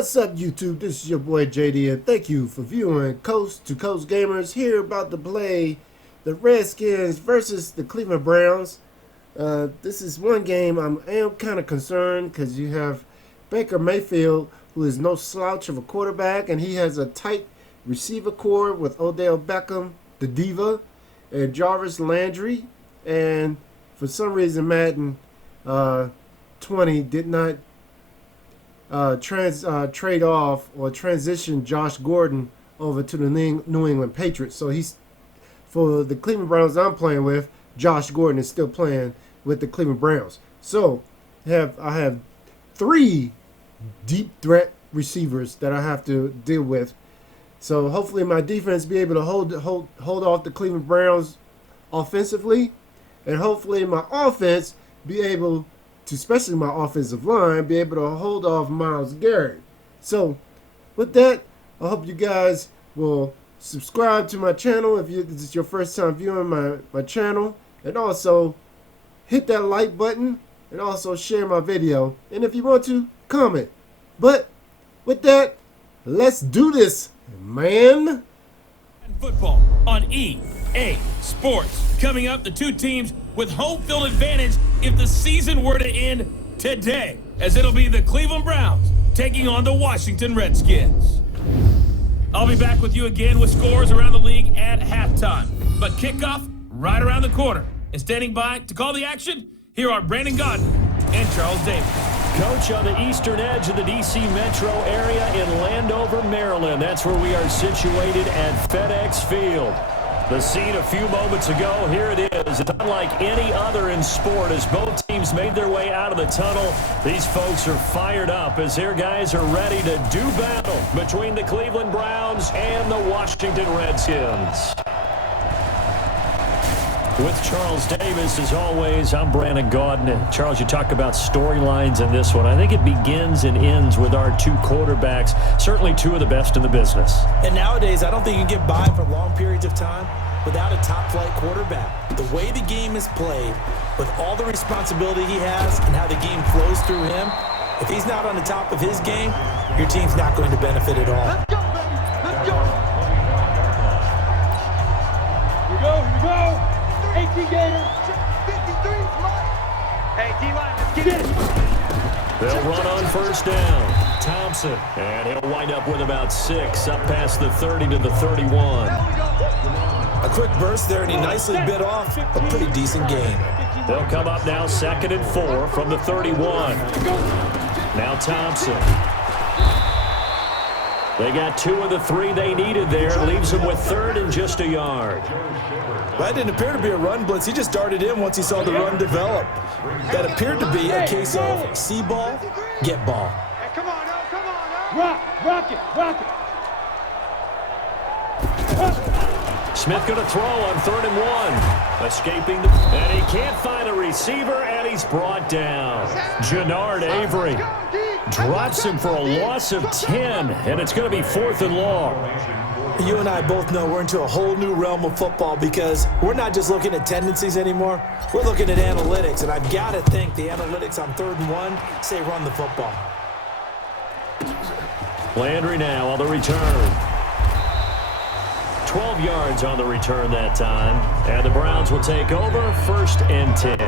What's up, YouTube? This is your boy JD, and thank you for viewing Coast to Coast Gamers. Here about to play the Redskins versus the Cleveland Browns. This is one game I am kind of concerned because you have Baker Mayfield, who is no slouch of a quarterback, and he has a tight receiver core with Odell Beckham, the diva, and Jarvis Landry. And for some reason, Madden 20 did not trade off or transition Josh Gordon over to the New England Patriots. So he's, for the Cleveland Browns I'm playing with, Josh Gordon is still playing with the Cleveland Browns. So I have three deep threat receivers that I have to deal with. So hopefully my defense be able to hold off the Cleveland Browns offensively, and hopefully my offense be able to, especially my offensive line, be able to hold off Myles Garrett. So with that, I hope you guys will subscribe to my channel if this is your first time viewing my channel, and also hit that like button, and also share my video, and if you want to, comment. But with that, let's do this, man. Football on EA Sports. Coming up, the two teams with home field advantage if the season were to end today, as it'll be the Cleveland Browns taking on the Washington Redskins. I'll be back with you again with scores around the league at halftime, but kickoff right around the corner. And standing by to call the action, here are Brandon Godden and Charles Davis. Coach, on the eastern edge of the D.C. metro area in Landover, Maryland. That's where we are situated at FedEx Field. The scene a few moments ago, here it is. It's unlike any other in sport as both teams made their way out of the tunnel. These folks are fired up as their guys are ready to do battle between the Cleveland Browns and the Washington Redskins. With Charles Davis, as always, I'm Brandon Gaudin. Charles, you talk about storylines in this one. I think it begins and ends with our two quarterbacks, certainly two of the best in the business. And nowadays, I don't think you can get by for long periods of time without a top-flight quarterback. The way the game is played, with all the responsibility he has and how the game flows through him, if he's not on the top of his game, your team's not going to benefit at all. Let's go, baby! Let's go! Here we go, here we go! 18 Gators. 53 Mike. Hey, D-line, let's get it. They'll run on first down. Thompson, and he'll wind up with about 6 up past the 30 to the 31. A quick burst there, and he nicely bit off a pretty decent gain. They'll come up now 2nd and 4 from the 31. Now Thompson. They got 2 of the 3 they needed there. Leaves them with 3rd and just a yard. That didn't appear to be a run blitz. He just darted in once he saw the run develop. That appeared to be a case of see ball, get ball. Hey, come on now, come on now. Rock it. Smith going to throw on 3rd and 1. Escaping and he can't find a receiver, and he's brought down. Jannard Avery drops him for a loss of 10, and it's going to be 4th and long. You and I both know we're into a whole new realm of football because we're not just looking at tendencies anymore. We're looking at analytics, and I've got to think the analytics on 3rd and 1 say run the football. Landry now on the return. 12 yards on the return that time, and the Browns will take over 1st and 10.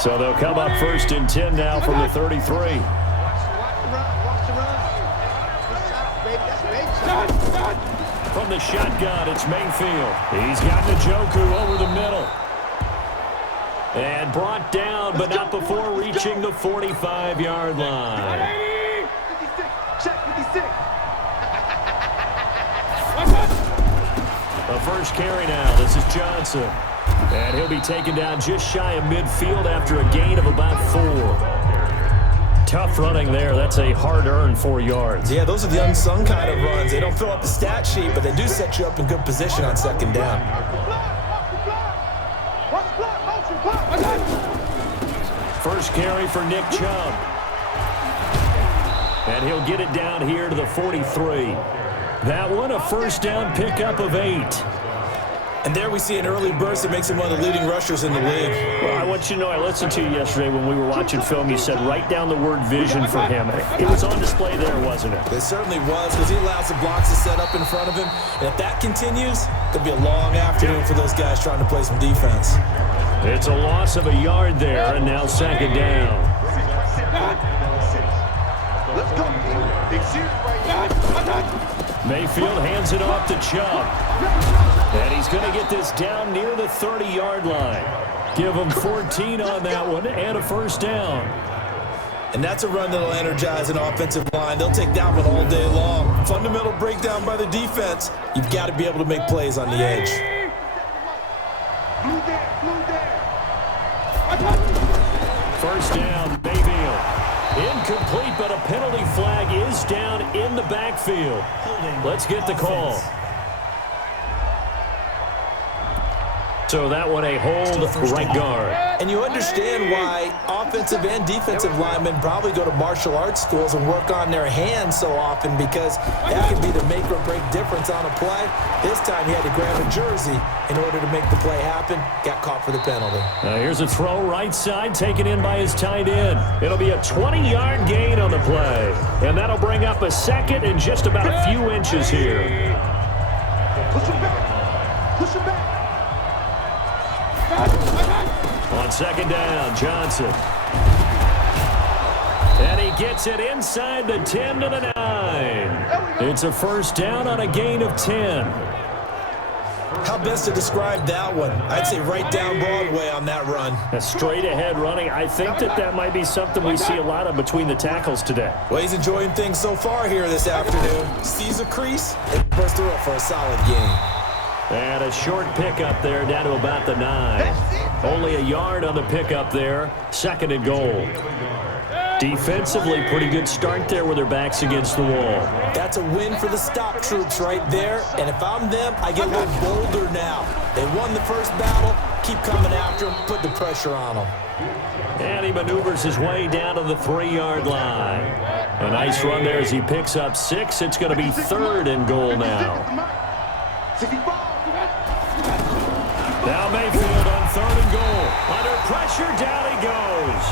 So they'll come up 1st and 10 now from the 33. From the shotgun, it's Mayfield. He's got Njoku over the middle. And brought down, but not before reaching the 45-yard line. 56, check 56. The first carry now. This is Johnson. And he'll be taken down just shy of midfield after a gain of about 4. Tough running there. That's a hard-earned 4 yards. Yeah, those are the unsung kind of runs. They don't fill up the stat sheet, but they do set you up in good position on 2nd down. First carry for Nick Chubb. And he'll get it down here to the 43. That one, a first down pickup of 8. And there we see an early burst that makes him one of the leading rushers in the league. Well, I want you to know, I listened to you yesterday when we were watching film. You said write down the word vision for him. It was on display there, wasn't it? It certainly was, because he allows the blocks to set up in front of him. And if that continues, it'll be a long afternoon for those guys trying to play some defense. It's a loss of a yard there, and now second down. Let's go. Big series right now. Mayfield hands it off to Chubb. And he's going to get this down near the 30-yard line. Give him 14 on that one and a first down. And that's a run that'll energize an offensive line. They'll take that one all day long. Fundamental breakdown by the defense. You've got to be able to make plays on the edge. First down, Mayfield. Incomplete, but a penalty flag is down in the backfield. Let's get the call. So that one a hold right guard. And you understand why offensive and defensive linemen probably go to martial arts schools and work on their hands so often, because that can be the make or break difference on a play. This time he had to grab a jersey in order to make the play happen. Got caught for the penalty. Now here's a throw right side, taken in by his tight end. It'll be a 20-yard gain on the play. And that'll bring up a second and just about a few inches here. Push him back. Push him back. On second down, Johnson. And he gets it inside the 10 to the 9. It's a first down on a gain of 10. How best to describe that one? I'd say right down Broadway on that run. A straight ahead running. I think that might be something we see a lot of between the tackles today. Well, he's enjoying things so far here this afternoon. Sees a crease and bursts through it for a solid gain. And a short pickup there down to about the 9. Only a yard on the pickup there. Second and goal. Defensively, pretty good start there with their backs against the wall. That's a win for the stop troops right there. And if I'm them, I get a little bolder now. They won the first battle. Keep coming after them. Put the pressure on them. And he maneuvers his way down to the 3-yard line. A nice run there as he picks up 6. It's going to be third and goal now. Now Mayfield on third and goal. Under pressure, down he goes.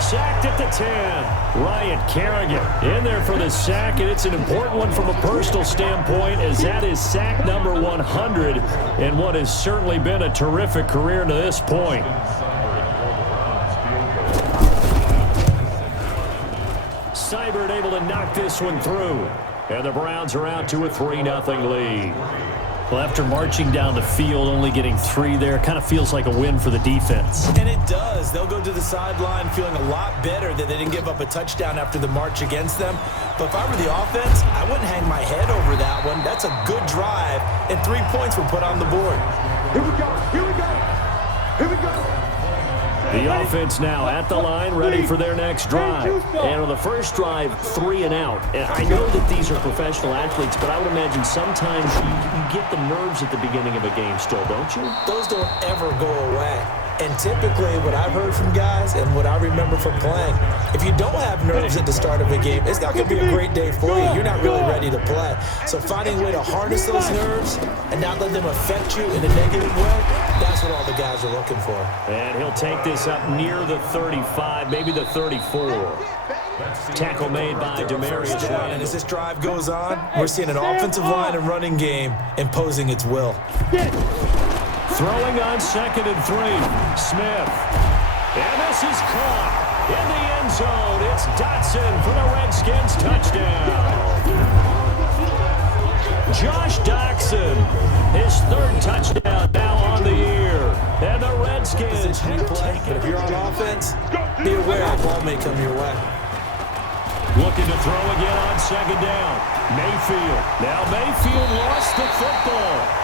Sacked at the 10. Ryan Kerrigan in there for the sack, and it's an important one from a personal standpoint, as that is sack number 100 in what has certainly been a terrific career to this point. Seibert able to knock this one through. And the Browns are out to a 3-0 lead. Well, after marching down the field, only getting 3 there, kind of feels like a win for the defense. And it does. They'll go to the sideline feeling a lot better that they didn't give up a touchdown after the march against them. But if I were the offense, I wouldn't hang my head over that one. That's a good drive, and 3 points were put on the board. Here we go. Here we go. Here we go. The offense now at the line, ready for their next drive. And on the first drive, 3 and out. And I know that these are professional athletes, but I would imagine sometimes you get the nerves at the beginning of a game still, don't you? Those don't ever go away. And typically what I've heard from guys and what I remember from playing, if you don't have nerves at the start of a game, it's not going to be a great day for you. You're not really ready to play. So finding a way to harness those nerves and not let them affect you in a negative way, that's what all the guys are looking for. And he'll take this up near the 35, maybe the 34. Tackle made by Demarius Randall. And as this drive goes on, we're seeing an offensive line and running game imposing its will. Throwing on second and 3, Smith. And this is caught in the end zone. It's Dotson for the Redskins touchdown. Josh Dotson, his 3rd touchdown now on the year. And the Redskins play. But if you're on offense, be aware the ball may come your way. Looking to throw again on second down. Mayfield. Now Mayfield lost the football.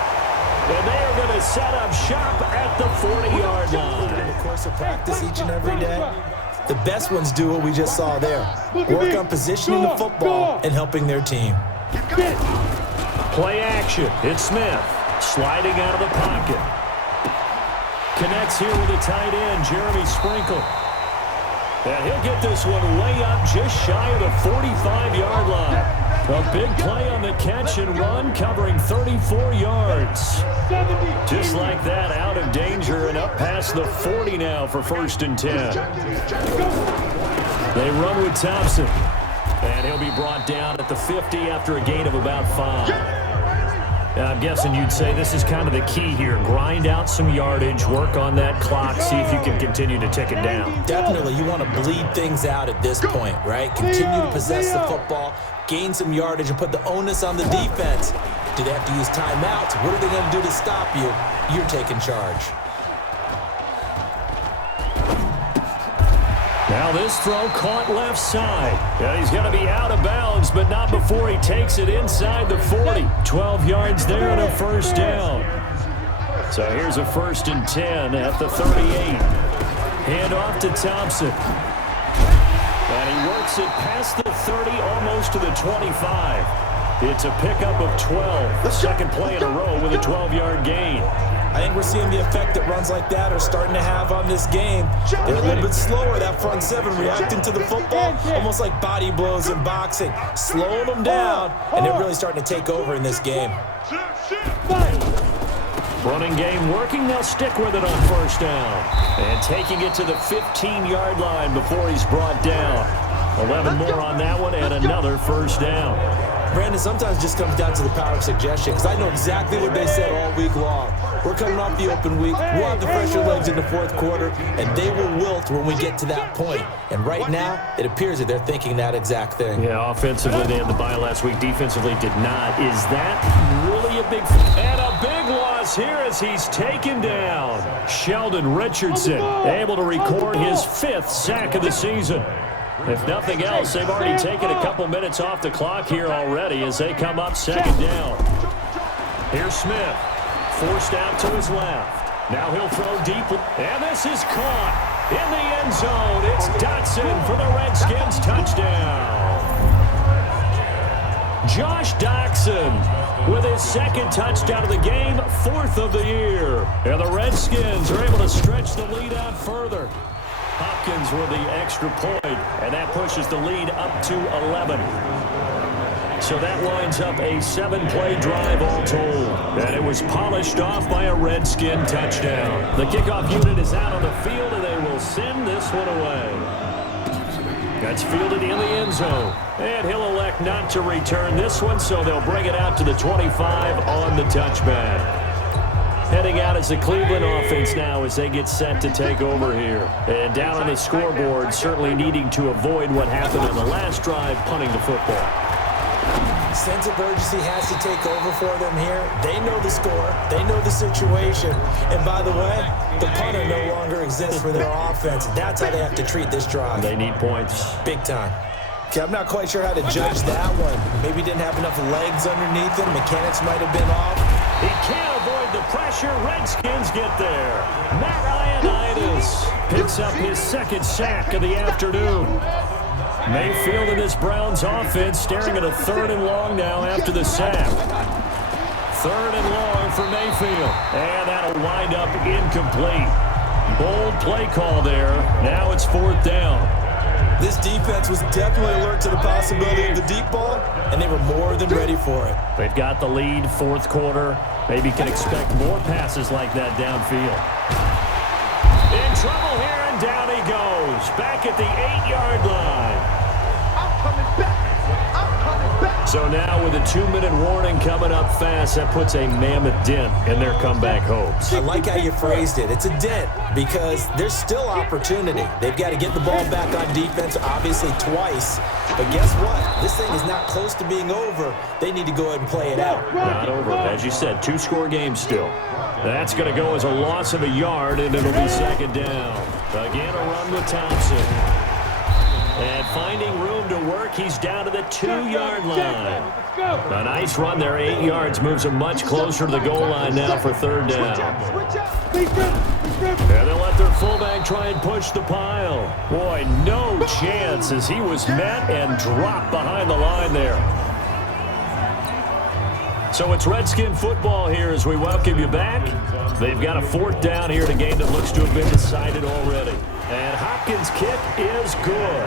And they are going to set up shop at the 40-yard line. In the course of practice each and every day, the best ones do what we just saw there. Work on positioning the football and helping their team. Play action. It's Smith sliding out of the pocket. Connects here with the tight end, Jeremy Sprinkle. And he'll get this one way up just shy of the 45-yard line. A big play on the catch and run, covering 34 yards. Just like that, out of danger and up past the 40 now for 1st and 10. They run with Thompson. And he'll be brought down at the 50 after a gain of about 5. I'm guessing you'd say this is kind of the key here. Grind out some yardage, work on that clock, see if you can continue to tick it down. Definitely, you want to bleed things out at this point, right? Continue to possess the football, gain some yardage, and put the onus on the defense. Do they have to use timeouts? What are they going to do to stop you? You're taking charge. Now this throw caught left side. Yeah, he's going to be out of bounds, but not before he takes it inside the 40. 12 yards there and a 1st down. So here's a 1st and 10 at the 38. Hand off to Thompson. And he works it past the 30, almost to the 25. It's a pickup of 12. The second play in a row with a 12-yard gain. I think we're seeing the effect that runs like that are starting to have on this game. They're a little bit slower, that front seven, reacting to the football, almost like body blows in boxing. Slowing them down, and they're really starting to take over in this game. Running game working, they'll stick with it on 1st down. And taking it to the 15-yard line before he's brought down. 11 more on that one, and another 1st down. Brandon, sometimes it just comes down to the power of suggestion, because I know exactly what they said all week long. We're coming off the open week. We'll have the fresher legs in the 4th quarter, and they will wilt when we get to that point. And right now, it appears that they're thinking that exact thing. Yeah, offensively, they had the bye last week. Defensively, did not. Is that really a big... And a big loss here as he's taken down. Sheldon Richardson able to record his 5th sack of the season. If nothing else, they've already taken a couple minutes off the clock here already as they come up 2nd down. Here's Smith, forced out to his left. Now he'll throw deep, and this is caught in the end zone. It's Dotson for the Redskins touchdown. Josh Doctson with his 2nd touchdown of the game, 4th of the year. And the Redskins are able to stretch the lead out further. Hopkins with the extra point, and that pushes the lead up to 11. So that lines up a 7-play drive all told. And it was polished off by a Redskin touchdown. The kickoff unit is out on the field, and they will send this one away. That's fielded in the end zone. And he'll elect not to return this one, so they'll bring it out to the 25 on the touchback. Heading out as the Cleveland offense now as they get set to take over here. And down on the scoreboard, certainly needing to avoid what happened on the last drive, punting the football. Sense of urgency has to take over for them here. They know the score. They know the situation. And by the way, the punter no longer exists for their offense. That's how they have to treat this drive. They need points. Big time. Okay, I'm not quite sure how to judge that one. Maybe didn't have enough legs underneath him. Mechanics might have been off. He can't avoid the pressure. Redskins get there. Matt Ioannidis picks up his 2nd sack of the afternoon. Mayfield and this Browns offense staring at a 3rd and long now after the sack. 3rd and long for Mayfield. And that'll wind up incomplete. Bold play call there. Now it's 4th down. This defense was definitely alert to the possibility of the deep ball, and they were more than ready for it. They've got the lead, 4th quarter. Maybe can expect more passes like that downfield. In trouble here, and down he goes. Back at the 8-yard line. I'm coming back. So now with a 2-minute warning coming up fast, that puts a mammoth dent in their comeback hopes. I like how you phrased it. It's a dent because there's still opportunity. They've got to get the ball back on defense, obviously twice. But guess what? This thing is not close to being over. They need to go ahead and play it out. Not over. As you said, 2-score game still. That's going to go as a loss of a yard, and it'll be 2nd down. Again, a run with Thompson. And finding room to work, he's down to the 2-yard line. A nice run there, 8 yards, moves him much closer to the goal line now for 3rd down. And they'll let their fullback try and push the pile. Boy, no chance as he was met and dropped behind the line there. So it's Redskin football here as we welcome you back. They've got a 4th down here in a game that looks to have been decided already. And Hopkins' kick is good.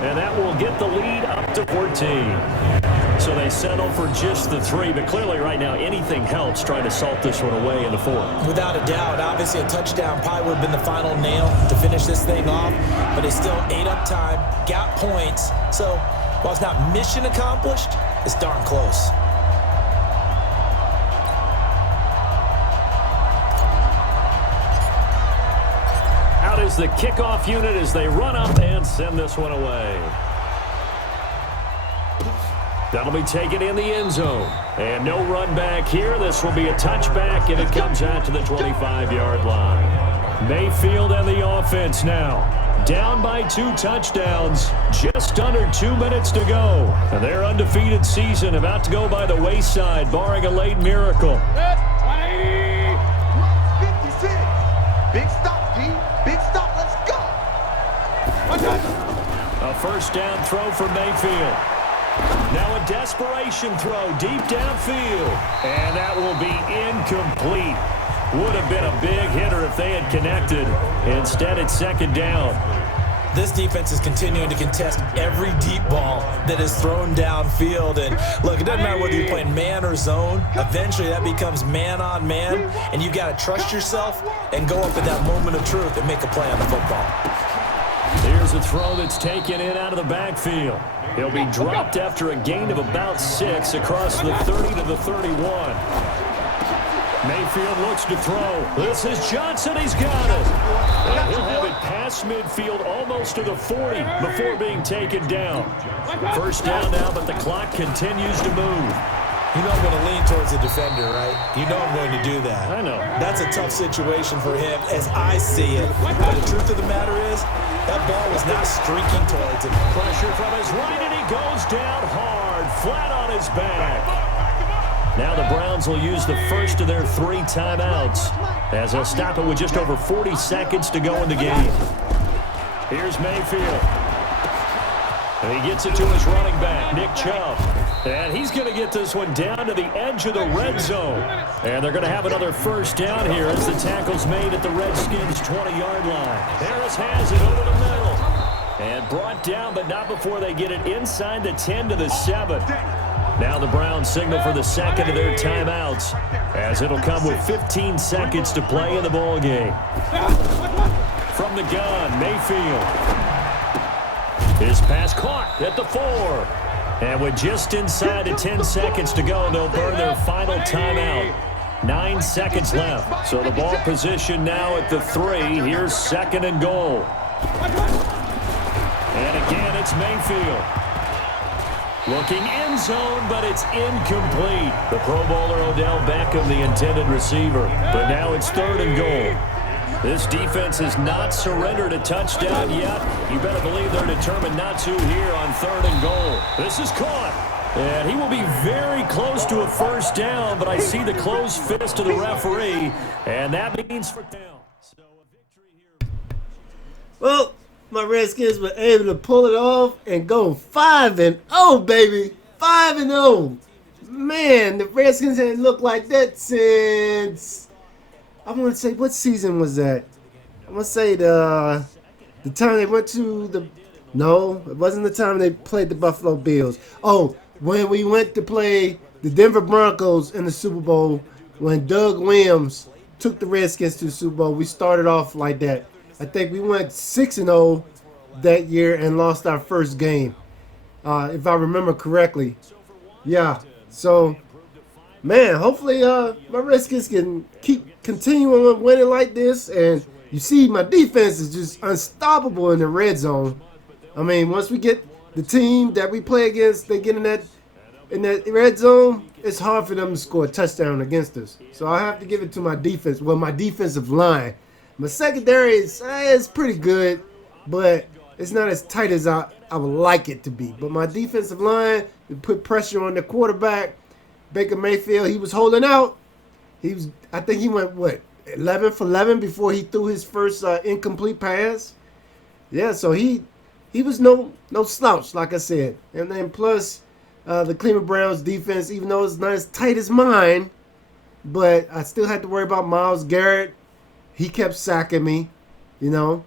And that will get the lead up to 14. So they settle for just the 3. But clearly right now anything helps trying to salt this one away in the 4th. Without a doubt, obviously a touchdown probably would have been the final nail to finish this thing off. But they still ate up time, got points. So while it's not mission accomplished, it's darn close. Out is the kickoff unit as they run up and send this one away. That'll be taken in the end zone. And no run back here. This will be a touchback, and it comes out to the 25-yard line. Mayfield and the offense now. Down by 2 touchdowns. Just under 2 minutes to go. And their undefeated season about to go by the wayside, barring a late miracle. 56. Big stop, D. Big stop. Let's go. A 1st down throw for Mayfield. Now a desperation throw deep downfield. And that will be incomplete. Would have been a big hitter if they had connected. Instead, it's 2nd down. This defense is continuing to contest every deep ball that is thrown downfield. And look, it doesn't matter whether you're playing man or zone. Eventually, that becomes man on man. And you got to trust yourself and go up at that moment of truth and make a play on the football. Here's a throw that's taken in out of the backfield. He'll be dropped after a gain of about 6 across the 30 to the 31. Mayfield looks to throw. This is Johnson. He's got it. And he'll have it past midfield almost to the 40 before being taken down. 1st down now, but the clock continues to move. You know I'm going to lean towards the defender, right? You know I'm going to do that. I know. That's a tough situation for him as I see it. But the truth of the matter is, that ball was not streaking towards him. Pressure from his right, and he goes down hard, flat on his back. Now the Browns will use the first of their 3 timeouts as they'll stop it with just over 40 seconds to go in the game. Here's Mayfield. And he gets it to his running back, Nick Chubb. And he's going to get this one down to the edge of the red zone. And they're going to have another 1st down here as the tackle's made at the Redskins' 20-yard line. Harris has it over the middle. And brought down, but not before they get it inside the 10 to the 7. Now the Browns signal for the 2nd of their timeouts as it'll come with 15 seconds to play in the ball game. From the gun, Mayfield. His pass caught at the 4. And with just inside of 10 seconds to go, they'll burn their final timeout. 9 seconds left. So the ball position now at the 3. Here's 2nd and goal. And again, it's Mayfield. Looking end zone, but it's incomplete. The Pro Bowler Odell Beckham, the intended receiver. But now it's 3rd and goal. This defense has not surrendered a touchdown yet. You better believe they're determined not to here on 3rd and goal. This is caught. And he will be very close to a 1st down, but I see the closed fist of the referee, and that means 4th down. So a victory here. Well, my Redskins were able to pull it off and go 5-0, baby. 5-0. Man, the Redskins hadn't looked like that since... I want to say, what season was that? I want to say the time they went to the... No, it wasn't the time they played the Buffalo Bills. Oh, when we went to play the Denver Broncos in the Super Bowl, when Doug Williams took the Redskins to the Super Bowl, we started off like that. I think we went 6-0 that year and lost our first game, if I remember correctly. Yeah, so... Man, hopefully my Redskins can keep continuing on winning like this. And you see my defense is just unstoppable in the red zone. I mean, once we get the team that we play against, they get in that red zone, it's hard for them to score a touchdown against us. So I have to give it to my defense. Well, my defensive line. My secondary is pretty good, but it's not as tight as I would like it to be. But my defensive line, they put pressure on the quarterback. Baker Mayfield, he was holding out. I think he went, 11 for 11 before he threw his first incomplete pass. Yeah, so he was no slouch, like I said. And then plus the Cleveland Browns defense, even though it's not as tight as mine, but I still had to worry about Myles Garrett. He kept sacking me, you know.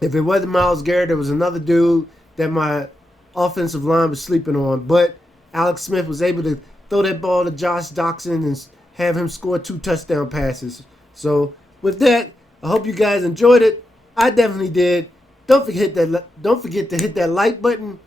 If it wasn't Myles Garrett, there was another dude that my offensive line was sleeping on. But Alex Smith was able to throw that ball to Josh Doxson and have him score 2 touchdown passes. So with that, I hope you guys enjoyed it. I definitely did. Don't forget to hit that like button.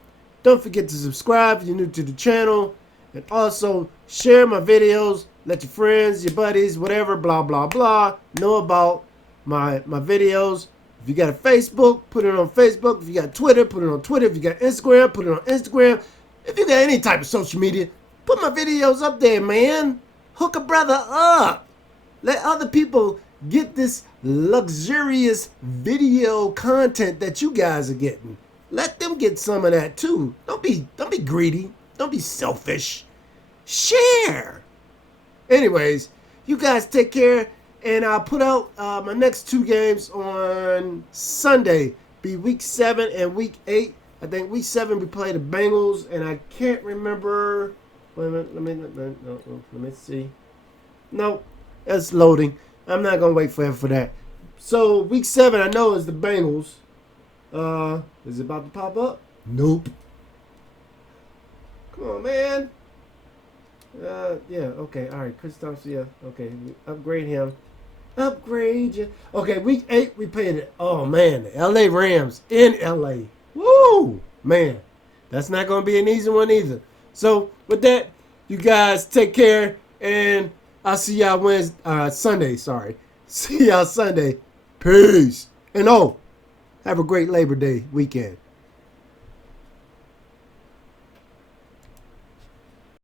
Don't forget to subscribe if you're new to the channel. And also share my videos. Let your friends, your buddies, whatever, blah, blah, blah, know about my videos. If you got a Facebook, put it on Facebook. If you got Twitter, put it on Twitter. If you got Instagram, put it on Instagram. If you got any type of social media, put my videos up there, man. Hook a brother up. Let other people get this luxurious video content that you guys are getting. Let them get some of that too. Don't be greedy. Don't be selfish. Share. Anyways, you guys take care, and I'll put out my next 2 games on Sunday. Be week 7 and week 8. I think week 7 we play the Bengals, and I can't remember. Wait a minute. Let me see. No, that's loading. I'm not gonna wait forever for that. So week 7 I know is the Bengals. Is it about to pop up? Nope. Come on, man. Yeah, okay, all right. Chris Thompson, yeah, okay. Upgrade him. Upgrade you. Okay, week 8 we played it. Oh man, the LA Rams in LA. Woo, man. That's not gonna be an easy one either. So with that, you guys take care, and I'll see y'all Sunday. Sorry, see y'all Sunday. Peace. And have a great Labor Day weekend.